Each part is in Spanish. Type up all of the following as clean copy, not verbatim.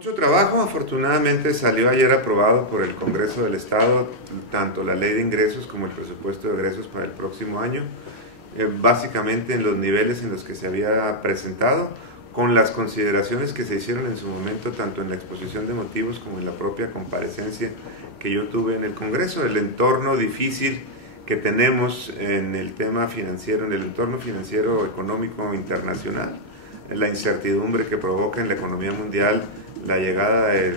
Mucho trabajo, afortunadamente salió ayer aprobado por el Congreso del Estado tanto la ley de ingresos como el presupuesto de egresos para el próximo año, básicamente en los niveles en los que se había presentado, con las consideraciones que se hicieron en su momento tanto en la exposición de motivos como en la propia comparecencia que yo tuve en el Congreso. El entorno difícil que tenemos en el tema financiero, en el entorno financiero económico internacional, la incertidumbre que provoca en la economía mundial la llegada de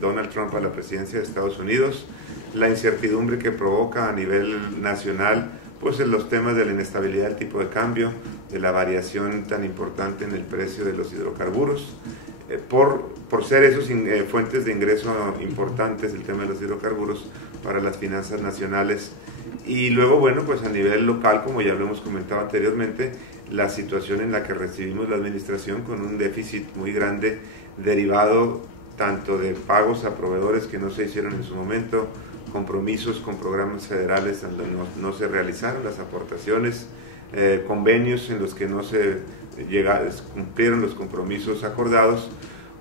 Donald Trump a la presidencia de Estados Unidos, la incertidumbre que provoca a nivel nacional pues en los temas de la inestabilidad del tipo de cambio, de la variación tan importante en el precio de los hidrocarburos, por ser esos fuentes de ingreso importantes, el tema de los hidrocarburos para las finanzas nacionales. Y luego, bueno, pues a nivel local, como ya lo hemos comentado anteriormente, la situación en la que recibimos la administración con un déficit muy grande derivado tanto de pagos a proveedores que no se hicieron en su momento, compromisos con programas federales donde no se realizaron las aportaciones, convenios en los que no se cumplieron los compromisos acordados,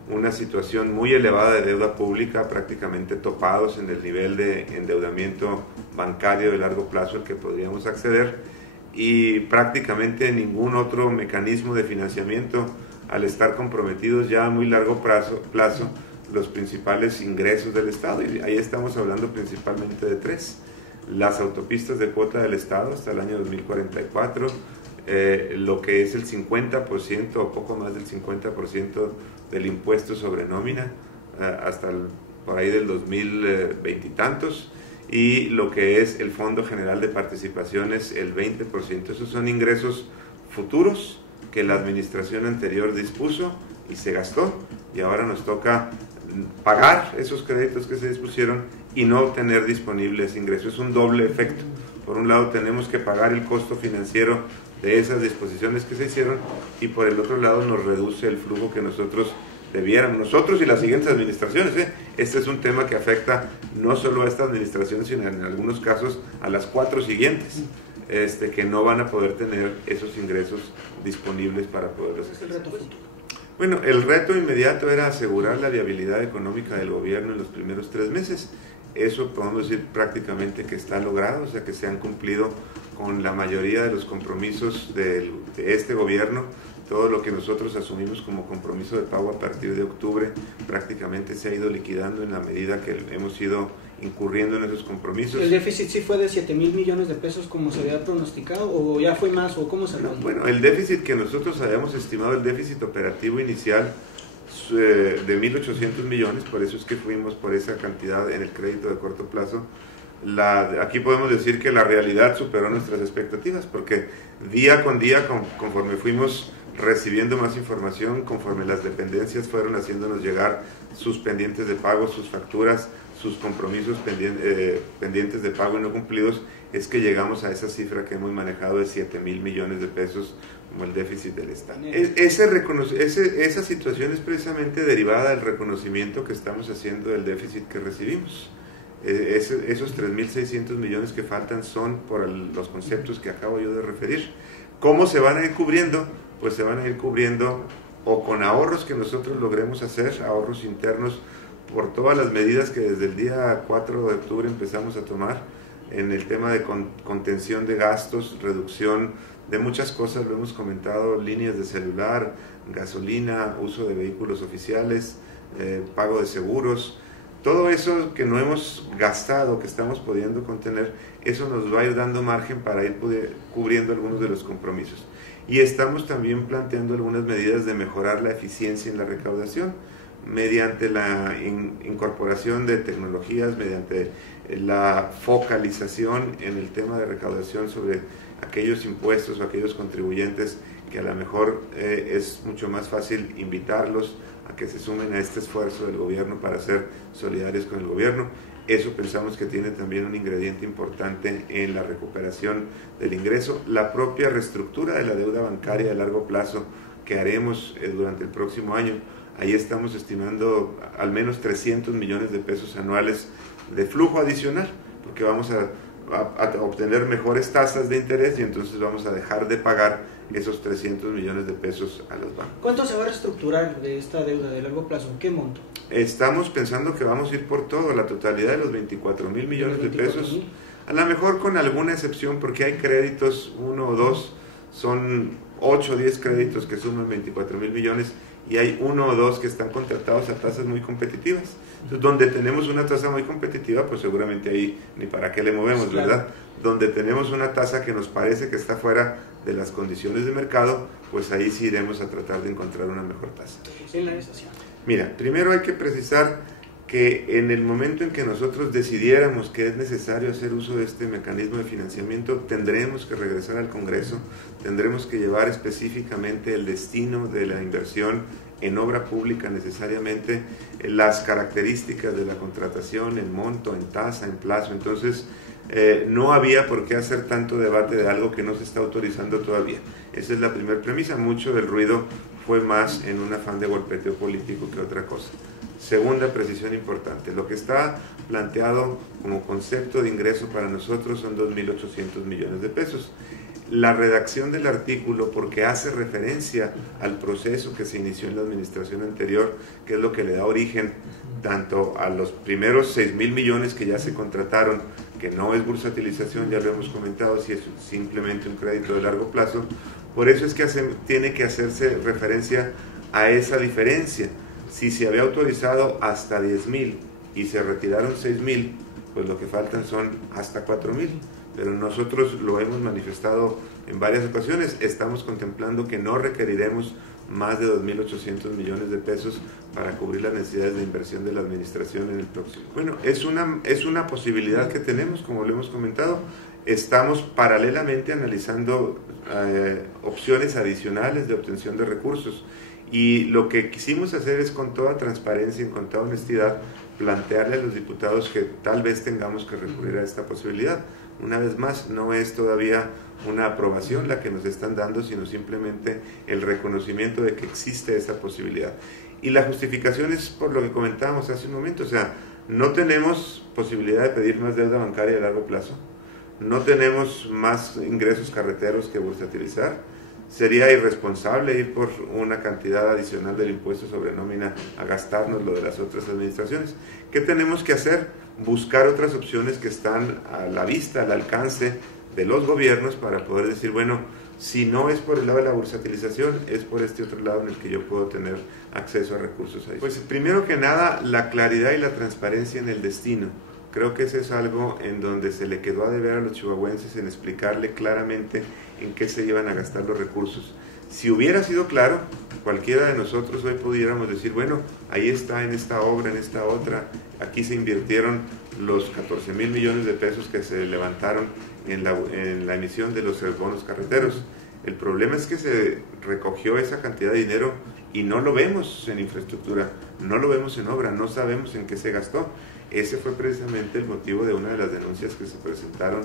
una situación muy elevada de deuda pública, prácticamente topados en el nivel de endeudamiento bancario de largo plazo al que podríamos acceder, y prácticamente ningún otro mecanismo de financiamiento al estar comprometidos ya a muy largo plazo los principales ingresos del Estado, y ahí estamos hablando principalmente de tres: las autopistas de cuota del Estado hasta el año 2044, lo que es el 50% o poco más del 50% del impuesto sobre nómina hasta por ahí del 2020 y tantos, y lo que es el Fondo General de Participaciones, el 20%. Esos son ingresos futuros que la administración anterior dispuso y se gastó, y ahora nos toca pagar esos créditos que se dispusieron y no tener disponible ese ingreso. Es un doble efecto. Por un lado tenemos que pagar el costo financiero de esas disposiciones que se hicieron, y por el otro lado nos reduce el flujo que nosotros debiéramos, nosotros y las siguientes administraciones. Este es un tema que afecta no solo a esta administración, sino en algunos casos a las 4 siguientes, que no van a poder tener esos ingresos disponibles para poderlos ejercer. Bueno, el reto inmediato era asegurar la viabilidad económica del gobierno en los primeros 3 meses. Eso podemos decir prácticamente que está logrado, o sea que se han cumplido con la mayoría de los compromisos de este gobierno. Todo lo que nosotros asumimos como compromiso de pago a partir de octubre prácticamente se ha ido liquidando en la medida que hemos ido incurriendo en esos compromisos. ¿El déficit sí fue de 7,000 millones de pesos como se había pronosticado, o ya fue más, o cómo se no, bueno, el déficit que nosotros habíamos estimado, el déficit operativo inicial de 1.800 millones, por eso es que fuimos por esa cantidad en el crédito de corto plazo. Aquí podemos decir que la realidad superó nuestras expectativas, porque día con día, conforme fuimos recibiendo más información, conforme las dependencias fueron haciéndonos llegar sus pendientes de pago, sus facturas, sus compromisos pendientes de pago y no cumplidos, es que llegamos a esa cifra que hemos manejado de 7,000 millones de pesos como el déficit del Estado. Esa situación es precisamente derivada del reconocimiento que estamos haciendo del déficit que recibimos. Esos 3.600 millones que faltan son por los conceptos que acabo yo de referir. ¿Cómo se van a ir cubriendo? Pues se van a ir cubriendo o con ahorros que nosotros logremos hacer, ahorros internos, por todas las medidas que desde el día 4 de octubre empezamos a tomar en el tema de contención de gastos, reducción de muchas cosas, lo hemos comentado: líneas de celular, gasolina, uso de vehículos oficiales, pago de seguros. Todo eso que no hemos gastado, que estamos pudiendo contener, eso nos va a ir dando margen para ir cubriendo algunos de los compromisos. Y estamos también planteando algunas medidas de mejorar la eficiencia en la recaudación, mediante la incorporación de tecnologías, mediante la focalización en el tema de recaudación sobre aquellos impuestos o aquellos contribuyentes que a lo mejor es mucho más fácil invitarlos a que se sumen a este esfuerzo del gobierno para ser solidarios con el gobierno. Eso pensamos que tiene también un ingrediente importante en la recuperación del ingreso. La propia reestructura de la deuda bancaria a largo plazo que haremos durante el próximo año, ahí estamos estimando al menos 300 millones de pesos anuales de flujo adicional, porque vamos a obtener mejores tasas de interés y entonces vamos a dejar de pagar esos 300 millones de pesos a los bancos. ¿Cuánto se va a reestructurar de esta deuda de largo plazo? ¿En qué monto? Estamos pensando que vamos a ir por todo, la totalidad de los 24,000 millones de pesos, a lo mejor con alguna excepción, porque hay créditos, 1 o 2, son 8 o 10 créditos que suman 24,000 millones, y hay 1 o 2 que están contratados a tasas muy competitivas. Entonces, donde tenemos una tasa muy competitiva, pues seguramente ahí ni para qué le movemos, claro, ¿verdad? Donde tenemos una tasa que nos parece que está fuera de las condiciones de mercado, pues ahí sí iremos a tratar de encontrar una mejor tasa. En la estación. Mira, primero hay que precisar que en el momento en que nosotros decidiéramos que es necesario hacer uso de este mecanismo de financiamiento, tendremos que regresar al Congreso, tendremos que llevar específicamente el destino de la inversión en obra pública necesariamente, las características de la contratación, el monto, en tasa, en plazo. Entonces, no había por qué hacer tanto debate de algo que no se está autorizando todavía. Esa es la primera premisa. Mucho del ruido fue más en un afán de golpeteo político que otra cosa. Segunda precisión importante, lo que está planteado como concepto de ingreso para nosotros son 2.800 millones de pesos. La redacción del artículo, porque hace referencia al proceso que se inició en la administración anterior, que es lo que le da origen tanto a los primeros 6,000 millones que ya se contrataron, que no es bursatilización, ya lo hemos comentado, si es simplemente un crédito de largo plazo. Por eso es que tiene que hacerse referencia a esa diferencia. Si se había autorizado hasta 10,000 y se retiraron 6,000, pues lo que faltan son hasta 4,000. Pero nosotros lo hemos manifestado en varias ocasiones, estamos contemplando que no requeriremos más de 2.800 millones de pesos para cubrir las necesidades de inversión de la administración en el próximo. Bueno, es una posibilidad que tenemos, como lo hemos comentado. Estamos paralelamente analizando opciones adicionales de obtención de recursos, y lo que quisimos hacer es, con toda transparencia y con toda honestidad, plantearle a los diputados que tal vez tengamos que recurrir a esta posibilidad. Una vez más, no es todavía una aprobación la que nos están dando, sino simplemente el reconocimiento de que existe esa posibilidad. Y la justificación es por lo que comentábamos hace un momento, o sea, no tenemos posibilidad de pedir más deuda bancaria a largo plazo, no tenemos más ingresos carreteros que bursatilizar. Sería irresponsable ir por una cantidad adicional del impuesto sobre nómina a gastarnos lo de las otras administraciones. ¿Qué tenemos que hacer? Buscar otras opciones que están a la vista, al alcance de los gobiernos, para poder decir, bueno, si no es por el lado de la bursatilización, es por este otro lado en el que yo puedo tener acceso a recursos adicionales. Pues primero que nada, la claridad y la transparencia en el destino. Creo que eso es algo en donde se le quedó a deber a los chihuahuenses, en explicarle claramente en qué se iban a gastar los recursos. Si hubiera sido claro, cualquiera de nosotros hoy pudiéramos decir, bueno, ahí está, en esta obra, en esta otra, aquí se invirtieron los 14,000 millones de pesos que se levantaron en la emisión de los bonos carreteros. El problema es que se recogió esa cantidad de dinero y no lo vemos en infraestructura, no lo vemos en obra, no sabemos en qué se gastó. Ese fue precisamente el motivo de una de las denuncias que se presentaron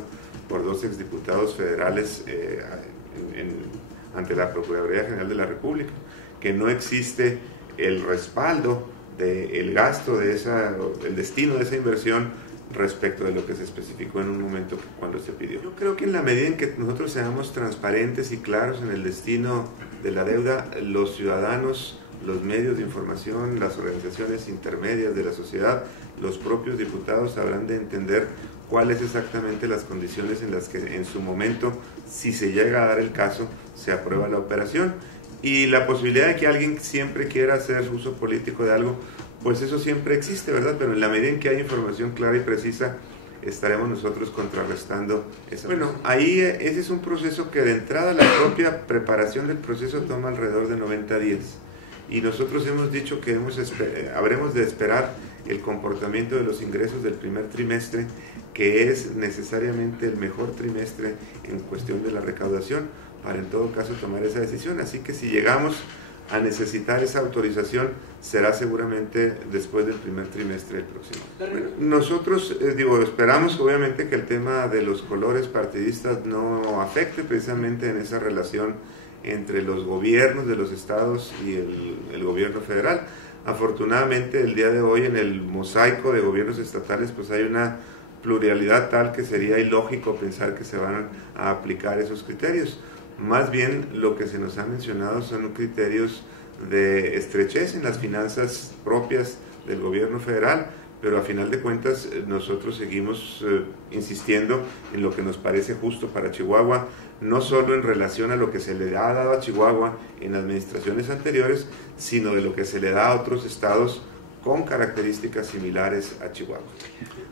por 2 exdiputados federales ante la Procuraduría General de la República, que no existe el respaldo del gasto de el destino de esa inversión respecto de lo que se especificó en un momento cuando se pidió. Yo creo que en la medida en que nosotros seamos transparentes y claros en el destino de la deuda, los ciudadanos, los medios de información, las organizaciones intermedias de la sociedad, los propios diputados sabrán de entender cuáles exactamente las condiciones en las que en su momento, si se llega a dar el caso, se aprueba la operación. Y la posibilidad de que alguien siempre quiera hacer uso político de algo, pues eso siempre existe, ¿verdad? Pero en la medida en que hay información clara y precisa, estaremos nosotros contrarrestando esa. Bueno, ahí ese es un proceso que de entrada la propia preparación del proceso toma alrededor de 90 días. Y nosotros hemos dicho que habremos de esperar el comportamiento de los ingresos del primer trimestre, que es necesariamente el mejor trimestre en cuestión de la recaudación, para en todo caso tomar esa decisión. Así que si llegamos a necesitar esa autorización, será seguramente después del primer trimestre del próximo. Bueno, nosotros esperamos obviamente que el tema de los colores partidistas no afecte precisamente en esa relación entre los gobiernos de los estados y el gobierno federal. Afortunadamente el día de hoy en el mosaico de gobiernos estatales pues hay una pluralidad tal que sería ilógico pensar que se van a aplicar esos criterios. más bien lo que se nos ha mencionado son criterios de estrechez en las finanzas propias del gobierno federal, pero a final de cuentas nosotros seguimos insistiendo en lo que nos parece justo para Chihuahua, no solo en relación a lo que se le ha dado a Chihuahua en administraciones anteriores, sino de lo que se le da a otros estados con características similares a Chihuahua.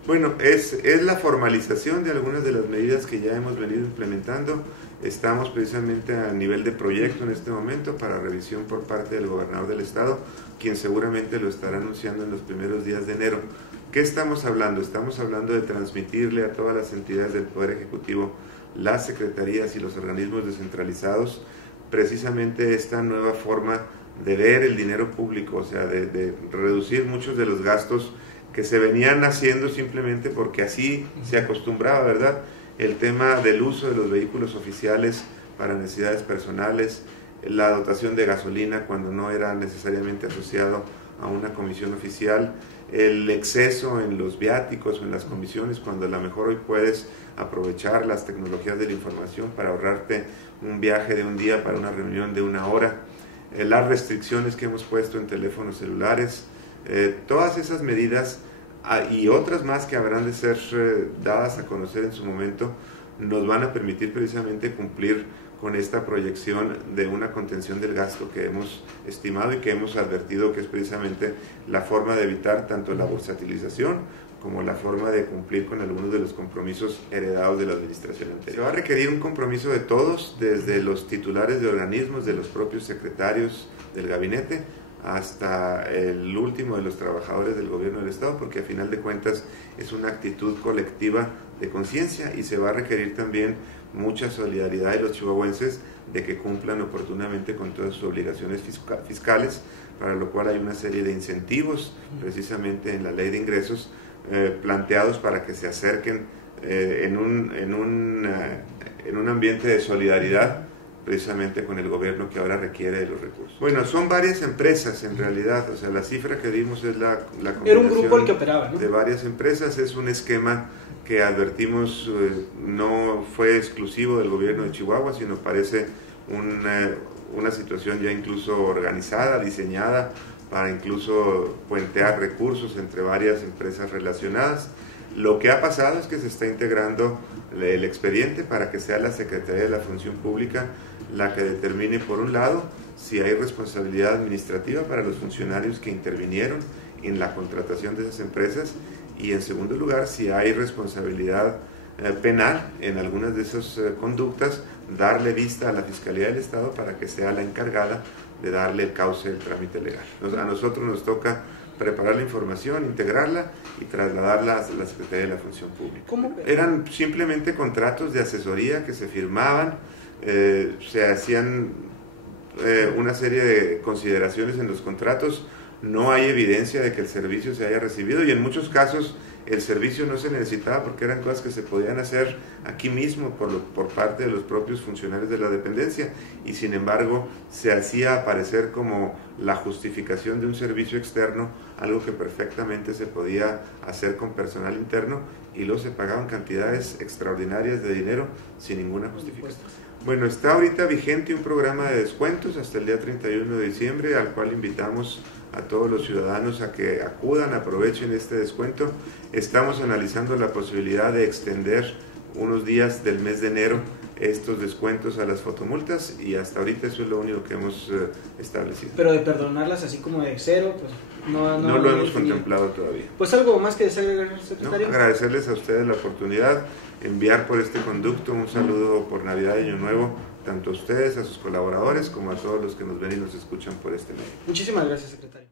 Bueno, es la formalización de algunas de las medidas que ya hemos venido implementando. Estamos precisamente a nivel de proyecto en este momento para revisión por parte del gobernador del estado, quien seguramente lo estará anunciando en los primeros días de enero. ¿Qué estamos hablando? Estamos hablando de transmitirle a todas las entidades del Poder Ejecutivo, las secretarías y los organismos descentralizados, precisamente esta nueva forma de ver el dinero público, o sea, de reducir muchos de los gastos que se venían haciendo simplemente porque así se acostumbraba, ¿verdad? El tema del uso de los vehículos oficiales para necesidades personales, la dotación de gasolina cuando no era necesariamente asociado a una comisión oficial, el exceso en los viáticos o en las comisiones, cuando a lo mejor hoy puedes aprovechar las tecnologías de la información para ahorrarte un viaje de un día para una reunión de una hora, las restricciones que hemos puesto en teléfonos celulares, todas esas medidas y otras más que habrán de ser dadas a conocer en su momento, nos van a permitir precisamente cumplir con esta proyección de una contención del gasto que hemos estimado y que hemos advertido que es precisamente la forma de evitar tanto la bursatilización como la forma de cumplir con algunos de los compromisos heredados de la administración anterior. Se va a requerir un compromiso de todos, desde los titulares de organismos, de los propios secretarios del gabinete, hasta el último de los trabajadores del gobierno del estado, porque a final de cuentas es una actitud colectiva de conciencia y se va a requerir también mucha solidaridad de los chihuahuenses de que cumplan oportunamente con todas sus obligaciones fiscales, para lo cual hay una serie de incentivos precisamente en la ley de ingresos planteados para que se acerquen en un ambiente de solidaridad precisamente con el gobierno que ahora requiere de los recursos. Bueno, son varias empresas en realidad, o sea, la cifra que dimos es la combinación. Era un grupo el que operaba, ¿no? De varias empresas, es un esquema que advertimos no fue exclusivo del gobierno de Chihuahua, sino parece una situación ya incluso organizada, diseñada para incluso puentear recursos entre varias empresas relacionadas. Lo que ha pasado es que se está integrando el expediente para que sea la Secretaría de la Función Pública la que determine, por un lado, si hay responsabilidad administrativa para los funcionarios que intervinieron en la contratación de esas empresas, y en segundo lugar, si hay responsabilidad penal en algunas de esas conductas, darle vista a la Fiscalía del Estado para que sea la encargada de darle el cauce del trámite legal. A nosotros nos toca preparar la información, integrarla y trasladarla a la Secretaría de la Función Pública. ¿Cómo? Eran simplemente contratos de asesoría que se firmaban, se hacían una serie de consideraciones en los contratos, no hay evidencia de que el servicio se haya recibido y en muchos casos el servicio no se necesitaba porque eran cosas que se podían hacer aquí mismo por parte de los propios funcionarios de la dependencia, y sin embargo se hacía aparecer como la justificación de un servicio externo, algo que perfectamente se podía hacer con personal interno, y luego se pagaban cantidades extraordinarias de dinero sin ninguna justificación. Bueno, está ahorita vigente un programa de descuentos hasta el día 31 de diciembre, al cual invitamos a todos los ciudadanos a que acudan, aprovechen este descuento. Estamos analizando la posibilidad de extender unos días del mes de enero estos descuentos a las fotomultas, y hasta ahorita eso es lo único que hemos establecido. Pero de perdonarlas así como de cero, pues no lo hemos contemplado todavía. Pues algo más que desear, secretario. No, agradecerles a ustedes la oportunidad, enviar por este conducto un saludo por Navidad y Año Nuevo, tanto a ustedes, a sus colaboradores, como a todos los que nos ven y nos escuchan por este medio. Muchísimas gracias, secretario.